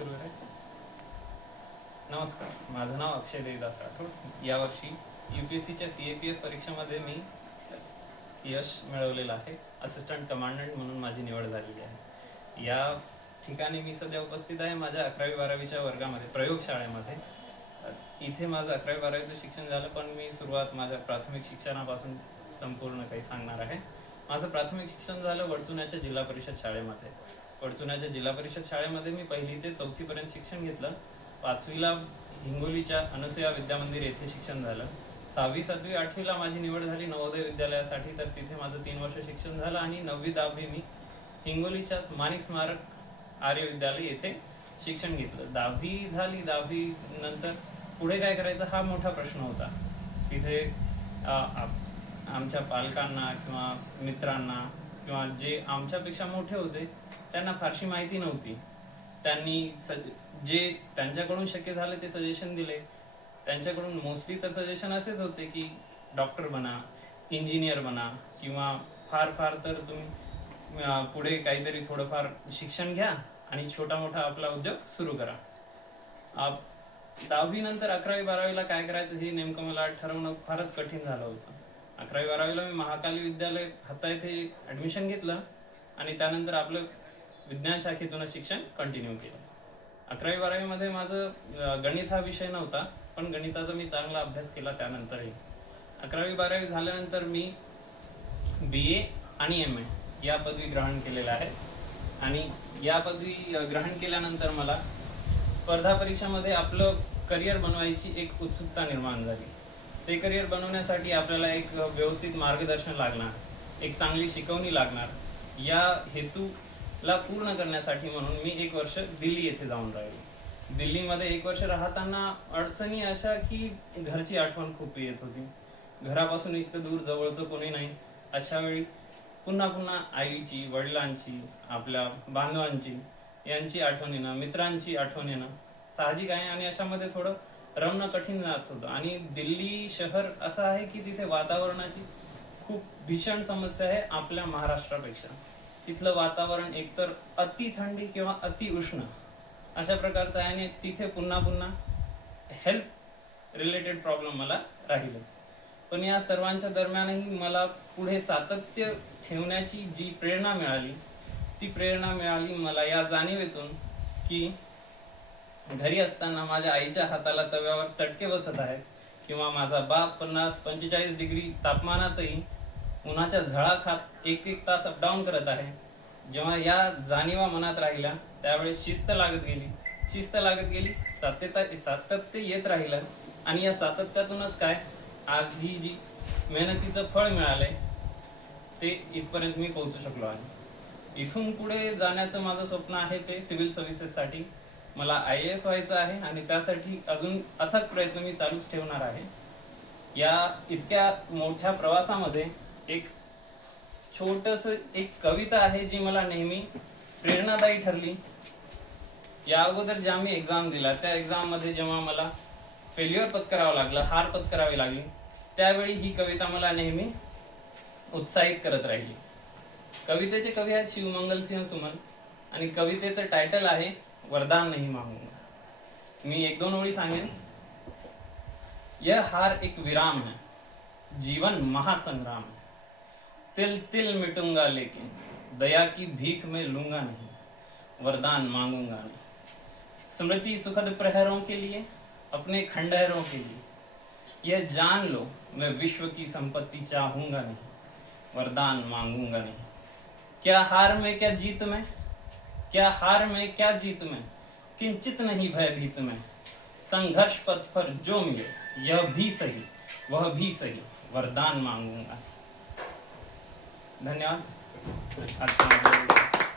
सुरू करायचं. नमस्कार, माझं नाव अक्षय देवीदास राठोड. यावर्षी UPSCच्या CAPF परीक्षेमध्ये मी यश मिळवलेलं आहे. असिस्टंट कमांडंट म्हणून माझी निवड झालेली आहे. या ठिकाणी मी सध्या उपस्थित आहे माझ्या 11वी-12वीच्या वर्गामध्ये, प्रयोगशाळेमध्ये. इथे माझं 11वी-12वीचं शिक्षण झालं, पण मी सुरुवात माझ्या प्राथमिक शिक्षणापासून संपूर्ण काही सांगणार आहे. माझं प्राथमिक शिक्षण झालं वडचुण्याच्या जिल्हा परिषद शाळेमध्ये. वडचुण्याच्या जिल्हा परिषद शाळेमध्ये मी 1ली ते 4थी पर्यंत शिक्षण घेतलं. 5वीला हिंगोलीच्या अनसुया विद्यामंदिर येथे शिक्षण झालं. 6वी, 7वी, 8वीला माझी निवड झाली नवोदय विद्यालयासाठी, तर तिथे माझं 3 वर्ष शिक्षण झालं. आणि 9वी, 10वी मी हिंगोलीच्याच माणिक स्मारक आर्य विद्यालय येथे शिक्षण घेतलं. 10वी झाली. 10वी नंतर पुढे काय करायचं हा मोठा प्रश्न होता. तिथे आमच्या पालकांना किंवा मित्रांना किंवा जे आमच्यापेक्षा मोठे होते त्यांना फारशी माहिती नव्हती. त्यांनी जे त्यांच्याकडून शक्य झालं ते सजेशन दिले. त्यांच्याकडून मोस्टली तर सजेशन असेच होते की डॉक्टर बना, इंजिनियर बना, किंवा फार फार तर तुम्ही पुढे काहीतरी थोडंफार शिक्षण घ्या आणि छोटा मोठा आपला उद्योग सुरू करा. 10वी नंतर 11वी-12वीला काय करायचं हे नेमकं मला ठरवणं फारच कठीण झालं होतं. 11वी-12वीला मी महाकाली विद्यालय हाता येथे ॲडमिशन घेतलं आणि त्यानंतर आपलं विज्ञान शाखेतूनच शिक्षण कंटिन्यू केलं. 11वी-12वीमध्ये माझं गणित हा विषय नव्हता, पण गणिताचा मी चांगला अभ्यास केला त्यानंतरही. 11वी-12वी झाल्यानंतर मी BA आणि MA या पदवी ग्रहण केलेल्या आहेत. आणि या पदवी ग्रहण केल्यानंतर मला स्पर्धा परीक्षामध्ये आपलं करिअर बनवायची एक उत्सुकता निर्माण झाली. ते करिअर बनवण्यासाठी आपल्याला एक व्यवस्थित मार्गदर्शन लागणार, एक चांगली शिकवणी लागणार. या हेतूला पूर्ण करण्यासाठी म्हणून मी 1 वर्ष दिल्ली येथे जाऊन राहिलो. दिल्लीमध्ये 1 वर्ष राहताना अडचणी अशा की घरची आठवण खूप येत होती. घरापासून इतकं दूर जवळचं कोणी नाही. अशा वेळी पुन्हा पुन्हा आईची, वडिलांची, आपल्या बांधवांची यांची आठवण येणं, मित्रांची आठवण येणं साहजिक आहे. आणि अशामध्ये थोडं रमणं कठीण जात होतं. आणि दिल्ली शहर असं आहे की तिथे वातावरणाची खूप भीषण समस्या आहे आपल्या महाराष्ट्रापेक्षा. तिथलं वातावरण एकतर अति थंडी किंवा अति उष्ण अशा प्रकारचं आहे. आणि तिथे पुन्हा पुन्हा हेल्थ रिलेटेड प्रॉब्लेम मला राहिले. पण या सर्वांच्या दरम्यानही मला पुढे सातत्य ठेवण्याची जी प्रेरणा मिळाली, ती प्रेरणा मिळाली मला या जाणीवेतून की घरी असताना माझ्या आईच्या हाताला तव्यावर चटके बसत आहेत, किंवा माझा बाप 50-45 डिग्री तापमानातही उन्हाच्या झळा खात 1-1 तास अपडाऊन करत आहे. जेव्हा या जाणीवा मनात राहिल्या त्यावेळेस शिस्त लागत गेली, सातत्य येत राहिलं. आणि या सातत्यातूनच काय आज ही जी मेहनतीचं फळ मिळालंय ते इथपर्यंत मी पोहोचू शकलो आहे. इथून पुढे जाण्याचं माझं स्वप्न आहे ते सिव्हिल सर्व्हिसेससाठी. मला IAS व्हायचं आहे आणि त्यासाठी अजून अथक प्रयत्न मी चालूच ठेवणार आहे. या इतक्या मोठ्या प्रवासामध्ये एक कविता आहे जी मला नेहमी प्रेरणादायी ठरली. या अगोदर ज्या मी एक्झाम दिला त्या एक्झाममध्ये जेव्हा मला फेल्युअर पत्करावं लागलं, हार पत्करावी लागली, त्यावेळी ही कविता मला नेहमी उत्साहित करत राहिली. कवितेचे कवी आहेत शिवमंगल सिंह सुमन आणि कवितेचं टायटल आहे वरदान नहीं मांगूंगा. मी 1-2 ओळी सांगेन. यह हार एक विराम है, जीवन महासंग्राम है, तिल तिल मिटूंगा लेकिन दया की भीख में लूंगा नहीं, वरदान मांगूंगा नहीं. स्मृति सुखद प्रहरों के लिए, अपने खंडहरों के लिए, यह जान लो मैं विश्व की संपत्ति चाहूंगा नहीं, वरदान मांगूंगा नहीं. क्या हार में क्या जीत में, क्या हार में क्या जीत में, किंचित नहीं भयभीत में. संघर्ष पथ पर जो मिले यह भी सही, वह भी सही, वरदान मांगूंगा. धन्यवाद.